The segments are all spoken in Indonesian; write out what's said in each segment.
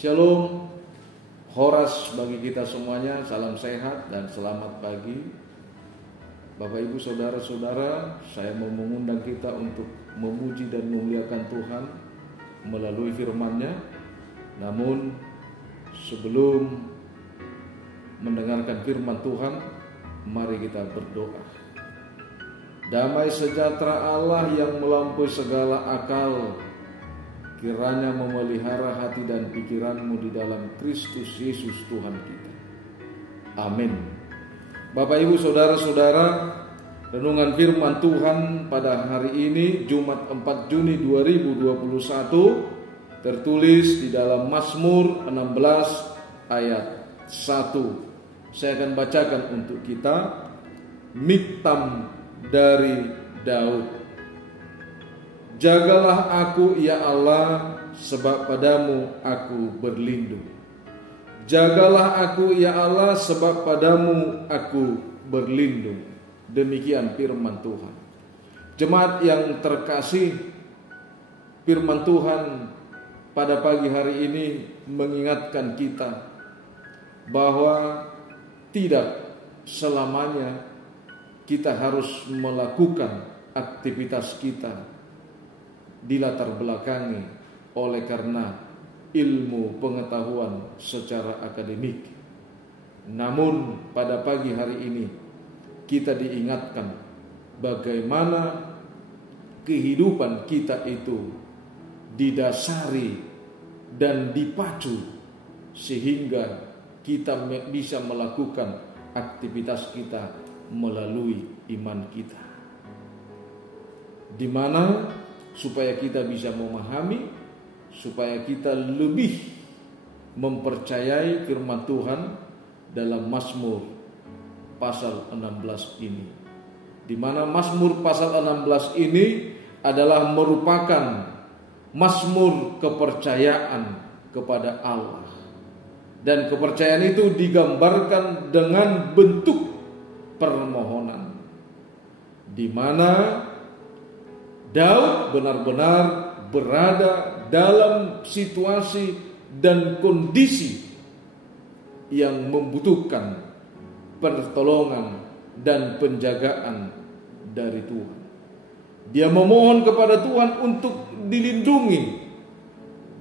Shalom, horas bagi kita semuanya, salam sehat dan selamat pagi. Bapak Ibu Saudara-saudara, saya mau mengundang kita untuk memuji dan memuliakan Tuhan melalui firman-Nya. Namun sebelum mendengarkan firman Tuhan, mari kita berdoa. Damai sejahtera Allah yang melampaui segala akal, kiranya memelihara hati dan pikiranmu di dalam Kristus Yesus Tuhan kita. Amin. Bapak Ibu Saudara-saudara, renungan firman Tuhan pada hari ini Jumat 4 Juni 2021 tertulis di dalam Mazmur 16 ayat 1. Saya akan bacakan untuk kita. Miktam dari Daud. Jagalah aku ya Allah, sebab padamu aku berlindung. Jagalah aku ya Allah, sebab padamu aku berlindung. Demikian firman Tuhan. Jemaat yang terkasih, firman Tuhan pada pagi hari ini mengingatkan kita bahwa tidak selamanya kita harus melakukan aktivitas kita dilatar belakangi oleh karena ilmu pengetahuan secara akademik. Namun pada pagi hari ini kita diingatkan bagaimana kehidupan kita itu didasari dan dipacu sehingga kita bisa melakukan aktivitas kita melalui iman kita, di mana supaya kita bisa memahami, supaya kita lebih mempercayai firman Tuhan dalam Mazmur pasal 16 ini. Di mana Mazmur pasal 16 ini adalah merupakan Mazmur kepercayaan kepada Allah. Dan kepercayaan itu digambarkan dengan bentuk permohonan, di mana Daud benar-benar berada dalam situasi dan kondisi yang membutuhkan pertolongan dan penjagaan dari Tuhan. Dia memohon kepada Tuhan untuk dilindungi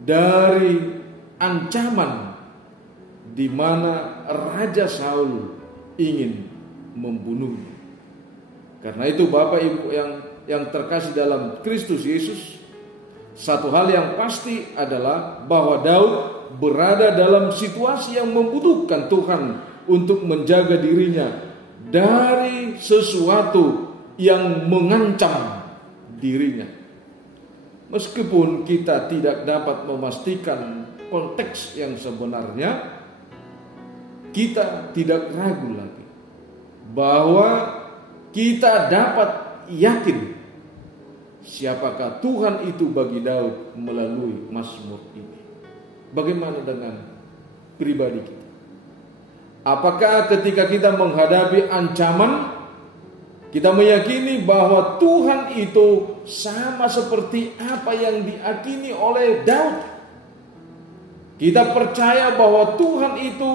dari ancaman di mana Raja Saul ingin membunuhnya. Karena itu Bapak Ibu yang terkasih dalam Kristus Yesus, satu hal yang pasti adalah bahwa Daud berada dalam situasi yang membutuhkan Tuhan untuk menjaga dirinya dari sesuatu yang mengancam dirinya. Meskipun kita tidak dapat memastikan konteks yang sebenarnya, kita tidak ragu lagi bahwa kita dapat yakin siapakah Tuhan itu bagi Daud melalui Mazmur ini. Bagaimana dengan pribadi kita? Apakah ketika kita menghadapi ancaman, kita meyakini bahwa Tuhan itu sama seperti apa yang diyakini oleh Daud? Kita percaya bahwa Tuhan itu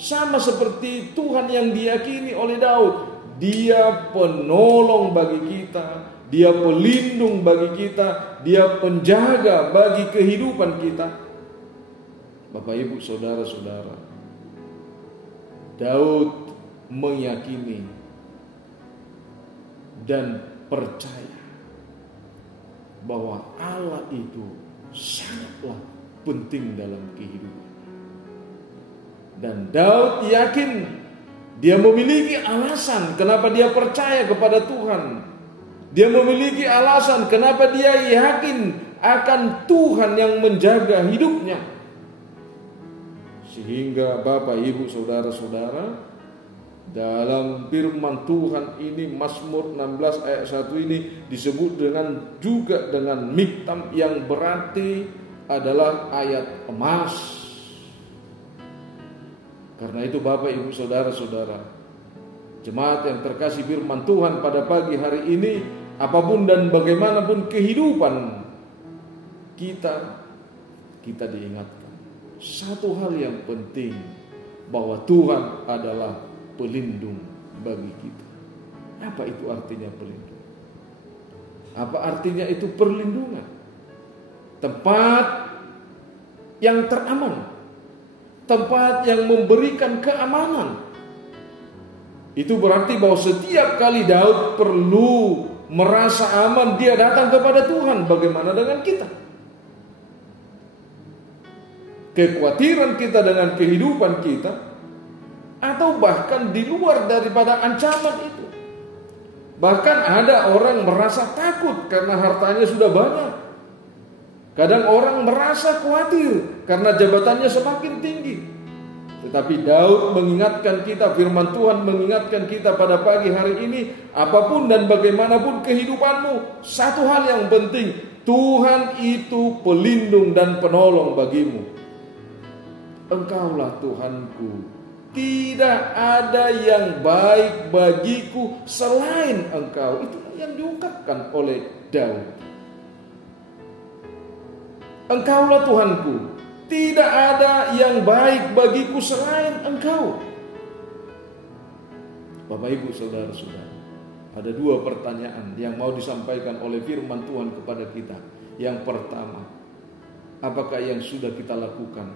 sama seperti Tuhan yang diyakini oleh Daud. Dia penolong bagi kita, Dia pelindung bagi kita, Dia penjaga bagi kehidupan kita. Bapak Ibu Saudara-saudara, Daud meyakini dan percaya bahwa Allah itu sangatlah penting dalam kehidupan. Dan Daud yakin dia memiliki alasan kenapa dia percaya kepada Tuhan. Dia memiliki alasan kenapa dia yakin akan Tuhan yang menjaga hidupnya. Sehingga Bapak Ibu Saudara-saudara, dalam firman Tuhan ini Mazmur 16 ayat 1 ini disebut juga dengan miktam, yang berarti adalah ayat emas. Karena itu Bapak Ibu Saudara-saudara, jemaat yang terkasih firman Tuhan pada pagi hari ini, apapun dan bagaimanapun kehidupan kita diingatkan satu hal yang penting, bahwa Tuhan adalah pelindung bagi kita. Apa itu artinya pelindung? Apa artinya itu perlindungan? Tempat yang teraman, tempat yang memberikan keamanan. Itu berarti bahwa setiap kali Daud perlu merasa aman, dia datang kepada Tuhan. Bagaimana dengan kita? Kekhawatiran kita dengan kehidupan kita, atau bahkan di luar daripada ancaman itu. Bahkan ada orang merasa takut karena hartanya sudah banyak. Kadang orang merasa khawatir karena jabatannya semakin tinggi. Tetapi Daud mengingatkan kita, firman Tuhan mengingatkan kita pada pagi hari ini, apapun dan bagaimanapun kehidupanmu, satu hal yang penting, Tuhan itu pelindung dan penolong bagimu. Engkaulah Tuhanku. Tidak ada yang baik bagiku selain Engkau. Itu yang diungkapkan oleh Daud. Engkaulah Tuhanku. Tidak ada yang baik bagiku selain Engkau. Bapak Ibu saudara-saudara, ada dua pertanyaan yang mau disampaikan oleh firman Tuhan kepada kita. Yang pertama, apakah yang sudah kita lakukan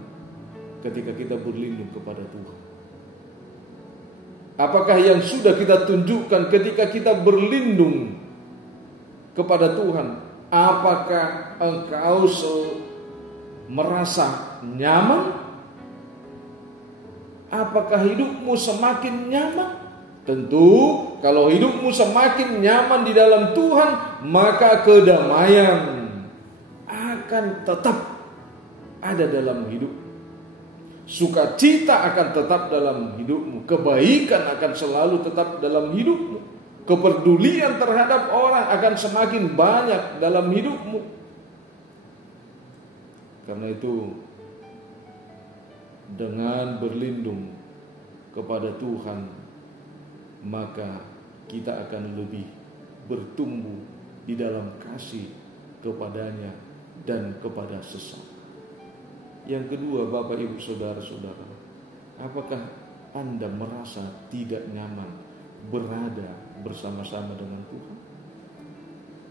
ketika kita berlindung kepada Tuhan? Apakah yang sudah kita tunjukkan ketika kita berlindung kepada Tuhan? Apakah engkau merasa nyaman? Apakah hidupmu semakin nyaman? Tentu kalau hidupmu semakin nyaman di dalam Tuhan, maka kedamaian akan tetap ada dalam hidupmu. Sukacita akan tetap dalam hidupmu. Kebaikan akan selalu tetap dalam hidupmu. Kepedulian terhadap orang akan semakin banyak dalam hidupmu. Karena itu, dengan berlindung kepada Tuhan, maka kita akan lebih bertumbuh di dalam kasih kepadanya dan kepada sesama. Yang kedua, Bapak Ibu saudara-saudara, apakah Anda merasa tidak nyaman berada bersama-sama dengan Tuhan?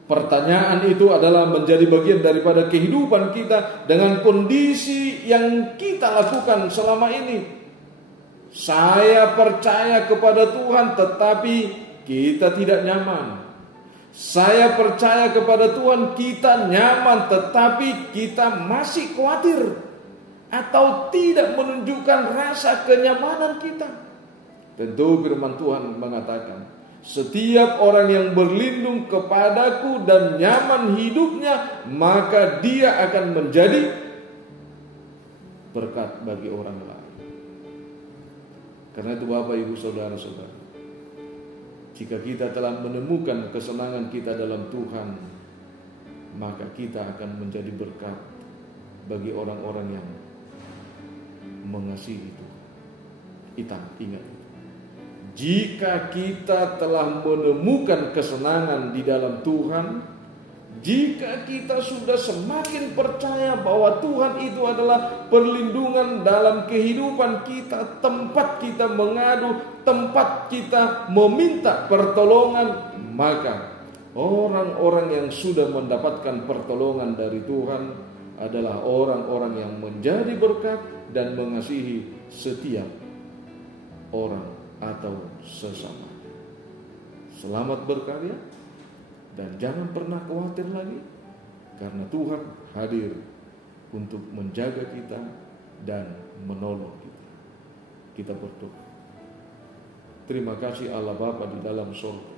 Pertanyaan itu adalah menjadi bagian daripada kehidupan kita dengan kondisi yang kita lakukan selama ini. Saya percaya kepada Tuhan, tetapi kita tidak nyaman. Saya percaya kepada Tuhan, kita nyaman, tetapi kita masih khawatir atau tidak menunjukkan rasa kenyamanan kita. Tentu firman Tuhan mengatakan, setiap orang yang berlindung kepadaku dan nyaman hidupnya, maka dia akan menjadi berkat bagi orang lain. Karena itu Bapak Ibu saudara-saudara, jika kita telah menemukan kesenangan kita dalam Tuhan, maka kita akan menjadi berkat bagi orang-orang yang mengasihi Tuhan. Kita ingat, jika kita telah menemukan kesenangan di dalam Tuhan, jika kita sudah semakin percaya bahwa Tuhan itu adalah perlindungan dalam kehidupan kita, tempat kita mengadu, tempat kita meminta pertolongan, maka orang-orang yang sudah mendapatkan pertolongan dari Tuhan adalah orang-orang yang menjadi berkat dan mengasihi setiap orang atau sesama. Selamat berkarya dan jangan pernah khawatir lagi, karena Tuhan hadir untuk menjaga kita dan menolong kita. Kita berdoa. Terima kasih Allah Bapa di dalam surga,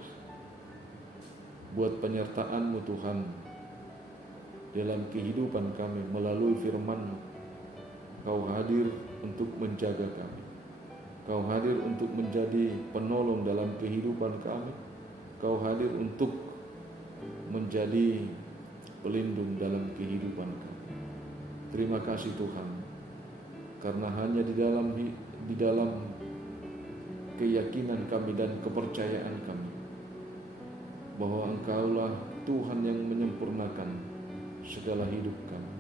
buat penyertaan-Mu Tuhan dalam kehidupan kami melalui firman-Mu. Kau hadir untuk menjaga kami. Kau hadir untuk menjadi penolong dalam kehidupan kami. Kau hadir untuk menjadi pelindung dalam kehidupan kami. Terima kasih Tuhan, karena hanya di dalam keyakinan kami dan kepercayaan kami bahwa Engkaulah Tuhan yang menyempurnakan segala hidup kami.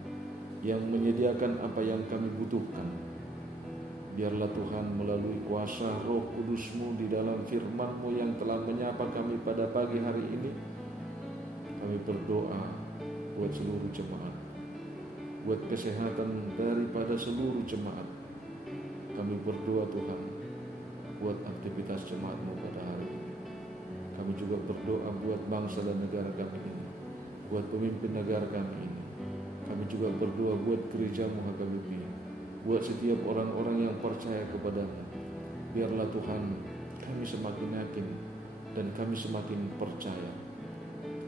yang menyediakan apa yang kami butuhkan. Biarlah Tuhan melalui kuasa Roh Kudus-Mu di dalam firman-Mu yang telah menyapa kami pada pagi hari ini, kami berdoa buat seluruh jemaat, buat kesehatan daripada seluruh jemaat. Kami berdoa Tuhan buat aktivitas jemaat-Mu pada hari ini. Kami juga berdoa buat bangsa dan negara kami ini, buat pemimpin negara kami ini. Kami juga berdoa buat gereja-Mu HKBP, buat setiap orang-orang yang percaya kepada-Mu. Biarlah Tuhan kami semakin yakin dan kami semakin percaya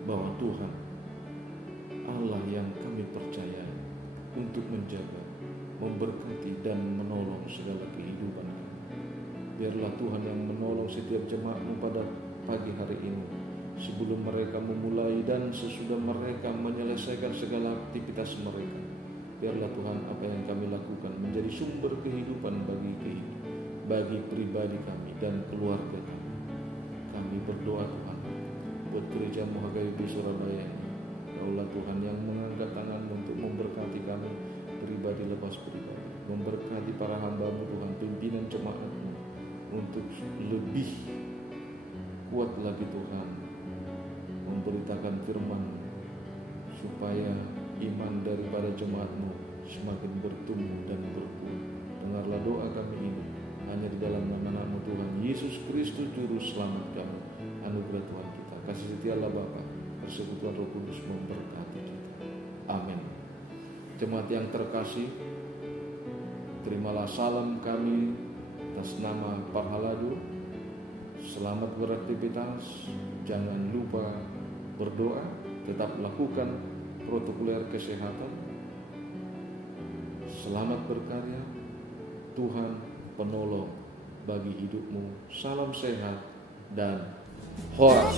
bahwa Tuhan Allah yang kami percaya untuk menjaga, memberkati dan menolong segala kehidupan kami. Biarlah Tuhan yang menolong setiap jemaat-Mu pada pagi hari ini, sebelum mereka memulai dan sesudah mereka menyelesaikan segala aktivitas mereka. Biarlah Tuhan apa yang kami lakukan menjadi sumber kehidupan bagi pribadi kami dan keluarga kami. Kami berdoa Tuhan buat gereja-Mu HKBP Surabaya ini. Daulah Tuhan yang mengangkat tangan untuk memberkati kami pribadi lepas pribadi, memberkati para hamba-Mu Tuhan, pimpinan jemaat-Mu untuk lebih kuat lagi Tuhan memberitakan firman supaya iman daripada jemaat-Mu semakin bertumbuh dan berbuah. Dengarlah doa kami ini hanya di dalam nama-Mu Tuhan Yesus Kristus Juru Selamat kami. Anugerah Tuhan kita, kasih setia Allah Bapa, persekutuan Roh Kudus memberkati kita. Amin. Jemaat yang terkasih, terimalah salam kami atas nama Parhaladu. Selamat beraktivitas, jangan lupa berdoa, tetap lakukan protokoler kesehatan. Selamat berkarya, Tuhan penolong bagi hidupmu. Salam sehat dan Horas.